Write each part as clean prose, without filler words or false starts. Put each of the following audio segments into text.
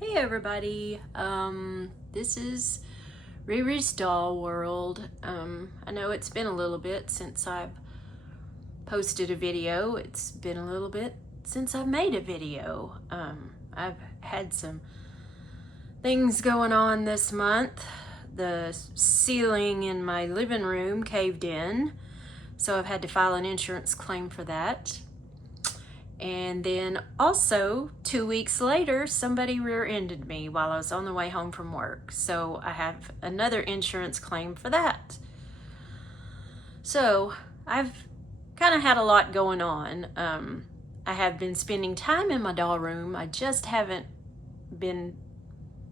Hey everybody, this is Riri's Doll World. I know it's been a little bit since I've posted a video. It's been a little bit since I've made a video. I've had some things going on this month. The ceiling in my living room caved in, so I've had to file an insurance claim for that. And then also 2 weeks later, somebody rear-ended me while I was on the way home from work. So I have another insurance claim for that. So I've kind of had a lot going on. I have been spending time in my doll room. I just haven't been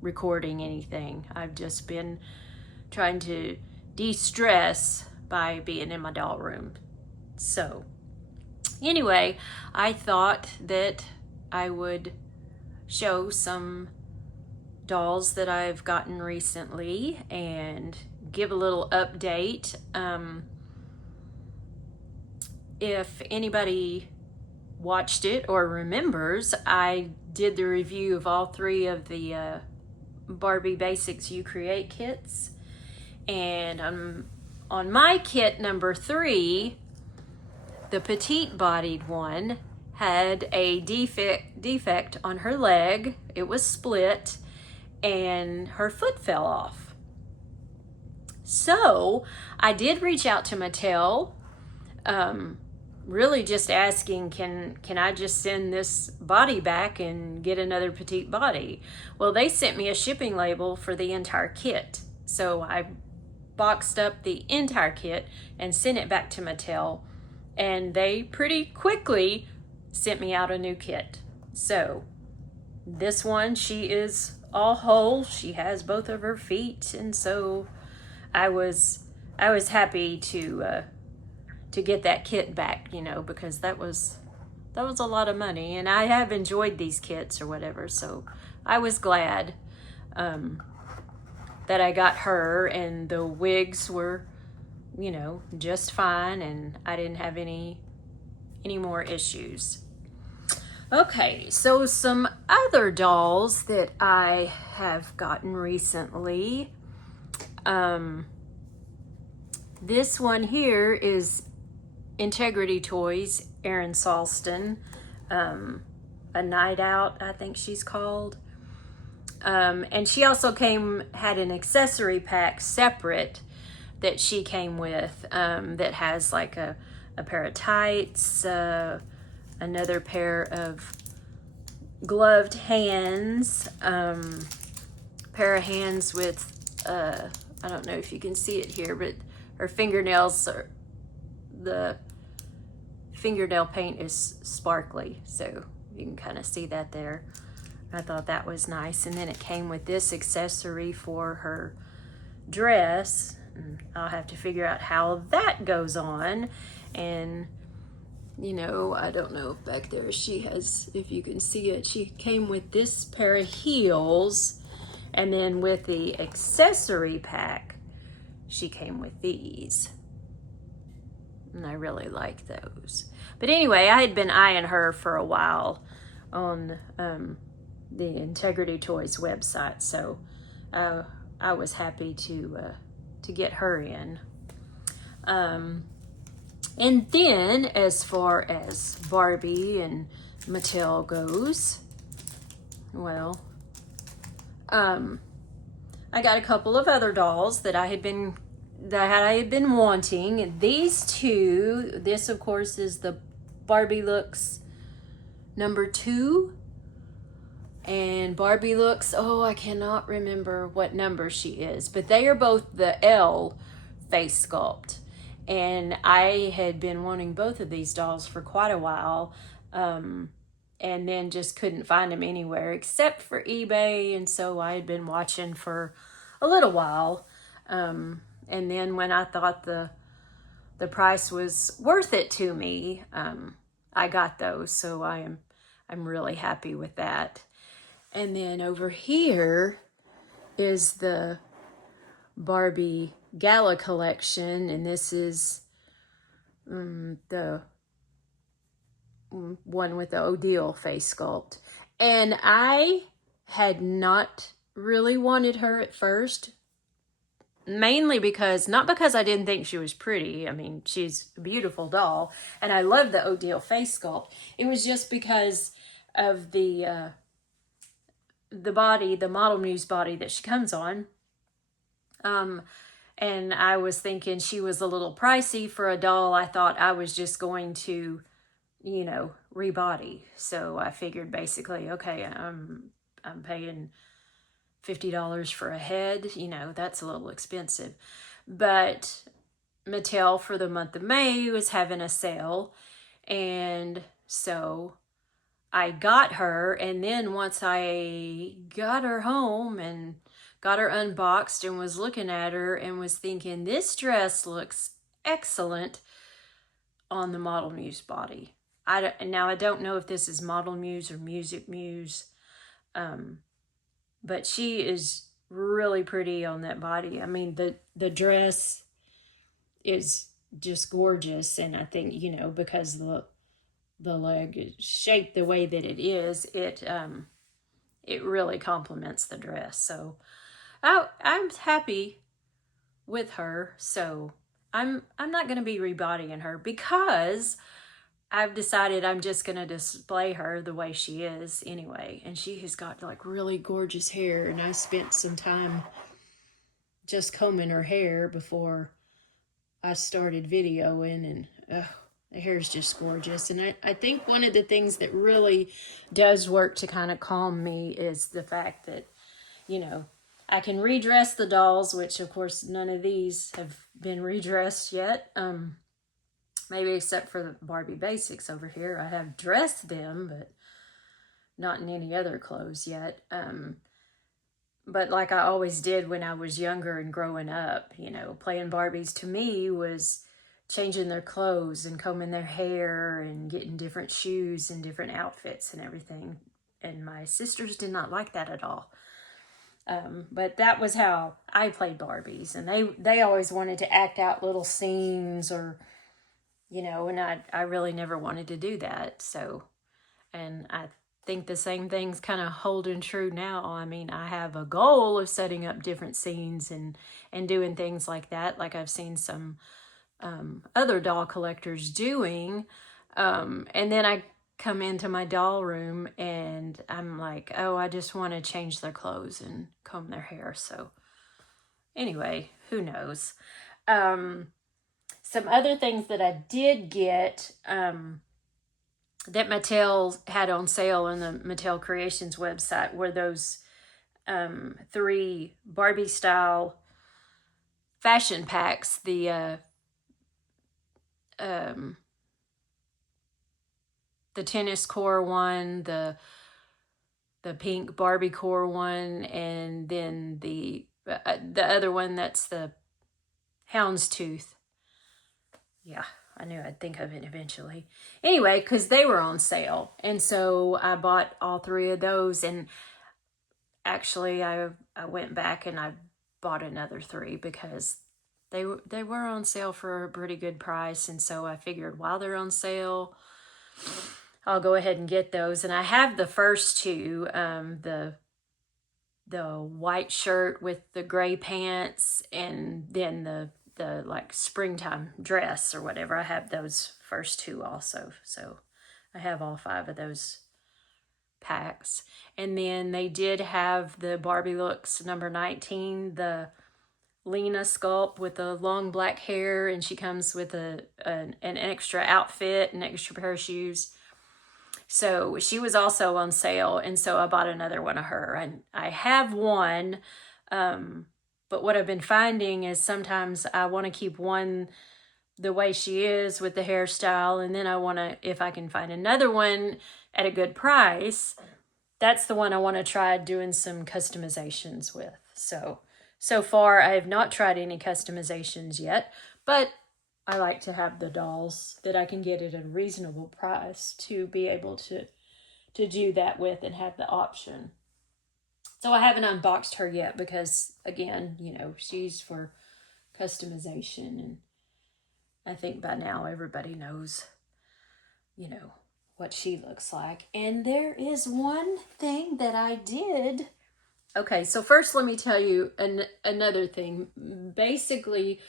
recording anything. I've just been trying to de-stress by being in my doll room. So anyway, I thought that I would show some dolls that I've gotten recently and give a little update. If anybody watched it or remembers, I did the review of all three of the Barbie Basics You Create kits. And on my kit number 3, the petite-bodied one had a defect on her leg. It was split, and her foot fell off. So I did reach out to Mattel, really just asking, can I just send this body back and get another petite body? Well, they sent me a shipping label for the entire kit. So I boxed up the entire kit and sent it back to Mattel. And they pretty quickly sent me out a new kit. So this one, she is all whole. She has both of her feet, and so I was happy to get that kit back, you know, because that was a lot of money, and I have enjoyed these kits or whatever. So I was glad that I got her, and the wigs were, you know, just fine, and I didn't have any more issues. Okay, so some other dolls that I have gotten recently. This one here is Integrity Toys, Erin Salston. A Night Out, I think she's called. And she also had an accessory pack separate that she came with, that has like a pair of tights, another pair of gloved hands, pair of hands with, I don't know if you can see it here, but her fingernails the fingernail paint is sparkly, so you can kind of see that there. I thought that was nice. And then it came with this accessory for her dress. I'll have to figure out how that goes on. And, you know, I don't know if back there she has, if you can see it, she came with this pair of heels, and then with the accessory pack, she came with these. And I really like those. But anyway, I had been eyeing her for a while on the Integrity Toys website, so I was happy to get her in. And then as far as Barbie and Mattel goes, well, I got a couple of other dolls that I had been wanting. These two, this of course is the Barbie Looks number 2, and Barbie Looks, oh, I cannot remember what number she is, but they are both the L face sculpt. And I had been wanting both of these dolls for quite a while, and then just couldn't find them anywhere except for eBay. And so I had been watching for a little while. And then when I thought the price was worth it to me, I got those. So I'm really happy with that. And then over here is the Barbie Gala collection, and this is the one with the Odile face sculpt. And I had not really wanted her at first, mainly because, not because I didn't think she was pretty. I mean, she's a beautiful doll, and I love the Odile face sculpt. It was just because of the body, the Model Muse body that she comes on. And I was thinking she was a little pricey for a doll. I thought I was just going to, you know, rebody. So I figured basically, okay, I'm paying $50 for a head. You know, that's a little expensive. But Mattel for the month of May was having a sale. And so I got her. And then once I got her home and got her unboxed and was looking at her and was thinking, this dress looks excellent on the Model Muse body. Now I don't know if this is Model Muse or Music Muse, but she is really pretty on that body. I mean, the dress is just gorgeous, and I think, you know, because the leg is shaped the way that it is, it really complements the dress. So I'm happy with her. So I'm not going to be rebodying her because I've decided I'm just going to display her the way she is anyway. And she has got like really gorgeous hair, and I spent some time just combing her hair before I started videoing, and the hair is just gorgeous. And I think one of the things that really does work to kind of calm me is the fact that, you know, I can redress the dolls, which of course none of these have been redressed yet. Maybe except for the Barbie Basics over here. I have dressed them, but not in any other clothes yet. But like I always did when I was younger and growing up, you know, playing Barbies to me was changing their clothes and combing their hair and getting different shoes and different outfits and everything. And my sisters did not like that at all. But that was how I played Barbies, and they always wanted to act out little scenes, or, you know, and I really never wanted to do that. So, and I think the same thing's kind of holding true now. I mean, I have a goal of setting up different scenes and doing things like that, like I've seen some other doll collectors doing. And then I come into my doll room and I'm like, oh, I just want to change their clothes and comb their hair. So anyway, who knows? Some other things that I did get that Mattel had on sale on the Mattel Creations website were those 3 Barbie style fashion packs. The tennis core one, the pink Barbie core one, and then the other one that's the houndstooth. Yeah, I knew I'd think of it eventually. Anyway, because they were on sale, and so I bought all 3 of those. And actually, I went back and I bought another 3 because they were on sale for a pretty good price, and so I figured while they're on sale, I'll go ahead and get those. And I have the first 2, the white shirt with the gray pants, and then the like springtime dress or whatever. I have those first 2 also. So I have all 5 of those packs. And then they did have the Barbie Looks number 19, the Lena sculpt with the long black hair, and she comes with an extra outfit, an extra pair of shoes. So she was also on sale, and so I bought another one of her. And I have one, but what I've been finding is sometimes I want to keep one the way she is with the hairstyle, and then I want to, if I can find another one at a good price, that's the one I want to try doing some customizations with. So far I have not tried any customizations yet, but I like to have the dolls that I can get at a reasonable price to be able to do that with and have the option. So I haven't unboxed her yet because, again, you know, she's for customization, and I think by now everybody knows, you know, what she looks like. And there is one thing that I did. Okay, so first let me tell you another thing. Basically,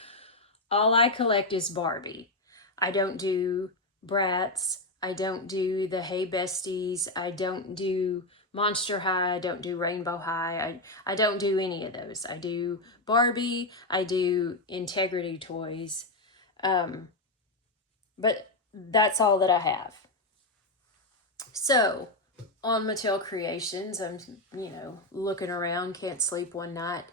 all I collect is Barbie. I don't do Bratz. I don't do the Hey Besties. I don't do Monster High. I don't do Rainbow High. I don't do any of those. I do Barbie. I do Integrity Toys. But that's all that I have. So, on Mattel Creations, I'm, looking around, can't sleep one night,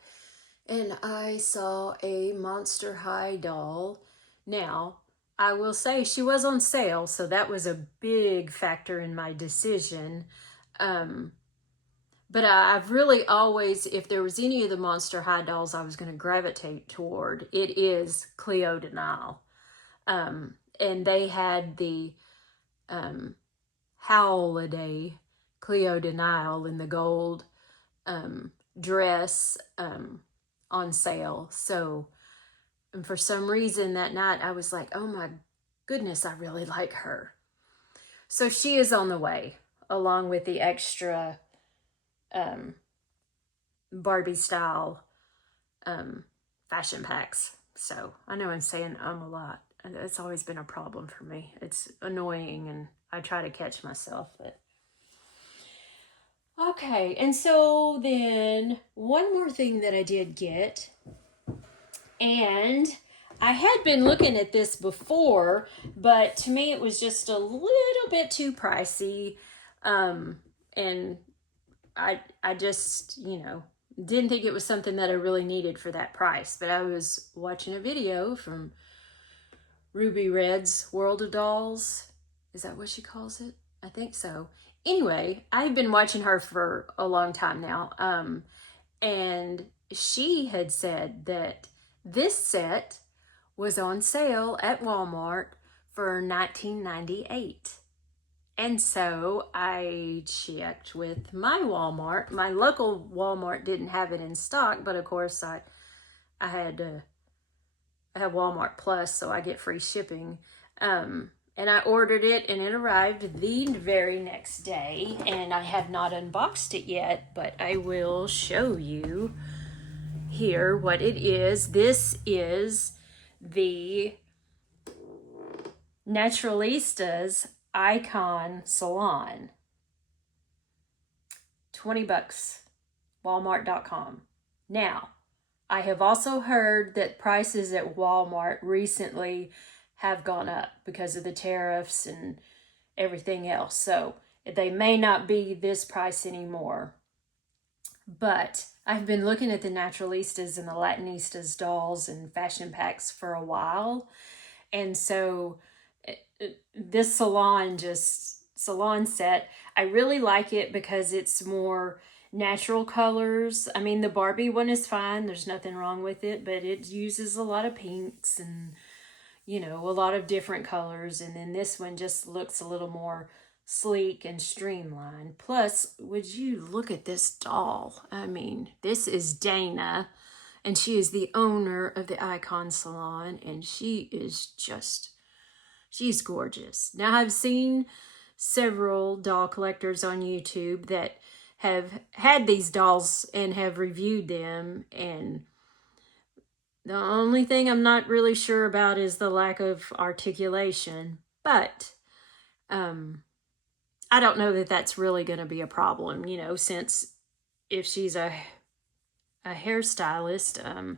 and I saw a Monster High doll. Now, I will say she was on sale, so that was a big factor in my decision. But I've really always, if there was any of the Monster High dolls I was going to gravitate toward, it is Cleo Denial. And they had the Holiday Cleo Denial in the gold dress on sale. So, and for some reason that night I was like, oh my goodness, I really like her. So she is on the way, along with the extra Barbie style fashion packs. So I know I'm saying a lot. It's always been a problem for me. It's annoying, and I try to catch myself. But okay, and so then one more thing that I did get, and I had been looking at this before, but to me it was just a little bit too pricey, and I just, didn't think it was something that I really needed for that price. But I was watching a video from Ruby Red's World of Dolls. Is that what she calls it? I think so. Anyway, I've been watching her for a long time now. And she had said that this set was on sale at Walmart for $19.98. And so I checked with my Walmart. My local Walmart didn't have it in stock, but of course I have Walmart Plus, so I get free shipping. And I ordered it, and it arrived the very next day. And I have not unboxed it yet, but I will show you here what it is. This is the Naturalista's Icon Salon. $20, Walmart.com. Now, I have also heard that prices at Walmart recently have gone up because of the tariffs and everything else. So they may not be this price anymore. But I've been looking at the Naturalistas and the Latinistas dolls and fashion packs for a while. And so this salon set, I really like it because it's more natural colors. I mean, the Barbie one is fine. There's nothing wrong with it, but it uses a lot of pinks and, a lot of different colors. And then this one just looks a little more sleek and streamlined. Plus, would you look at this doll? I mean, this is Dana, and she is the owner of the Icon Salon, and she's gorgeous. Now, I've seen several doll collectors on YouTube that have had these dolls and have reviewed them, and the only thing I'm not really sure about is the lack of articulation, but I don't know that that's really going to be a problem, since if she's a hairstylist,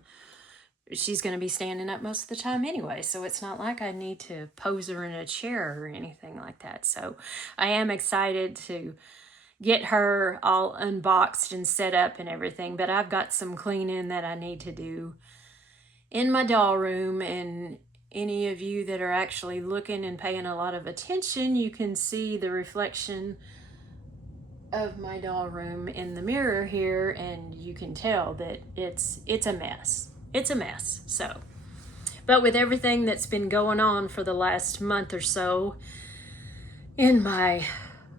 she's going to be standing up most of the time anyway, so it's not like I need to pose her in a chair or anything like that. So I am excited to get her all unboxed and set up and everything, but I've got some cleaning that I need to do in my doll room. And any of you that are actually looking and paying a lot of attention, you can see the reflection of my doll room in the mirror here, and you can tell that it's a mess. It's a mess. So, but with everything that's been going on for the last month or so in my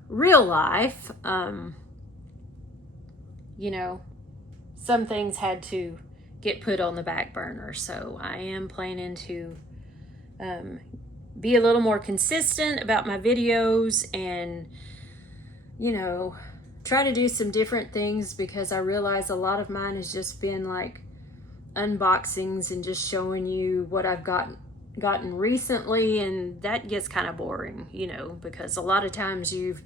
real life, some things had to get put on the back burner. So I am planning to be a little more consistent about my videos and, you know, try to do some different things, because I realize a lot of mine has just been like unboxings and just showing you what I've gotten recently, and that gets kind of boring, you know, because a lot of times you've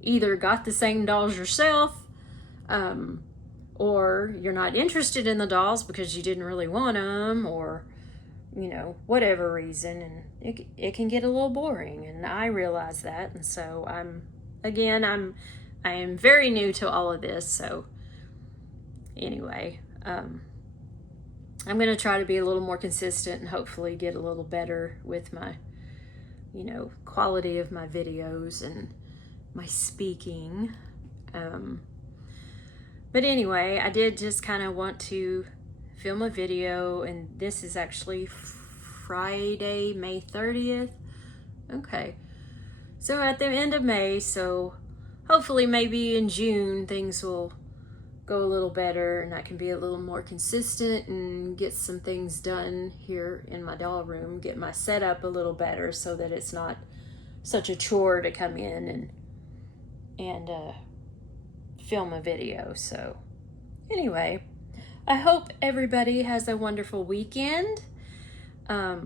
either got the same dolls yourself, or you're not interested in the dolls because you didn't really want them, or, you know, whatever reason, and it can get a little boring, and I realize that. And so I am very new to all of this. So anyway, I'm going to try to be a little more consistent and hopefully get a little better with my, you know, quality of my videos and my speaking. But anyway, I did just kind of want to film a video, and this is actually Friday, May 30th. Okay, so at the end of May, so hopefully maybe in June things will go a little better and I can be a little more consistent and get some things done here in my doll room, get my setup a little better so that it's not such a chore to come in and film a video. So anyway, I hope everybody has a wonderful weekend. I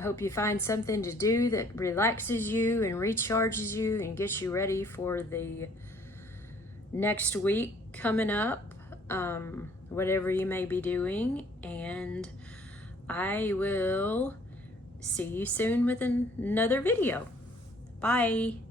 hope you find something to do that relaxes you and recharges you and gets you ready for the next week coming up, whatever you may be doing. And I will see you soon with another video. Bye.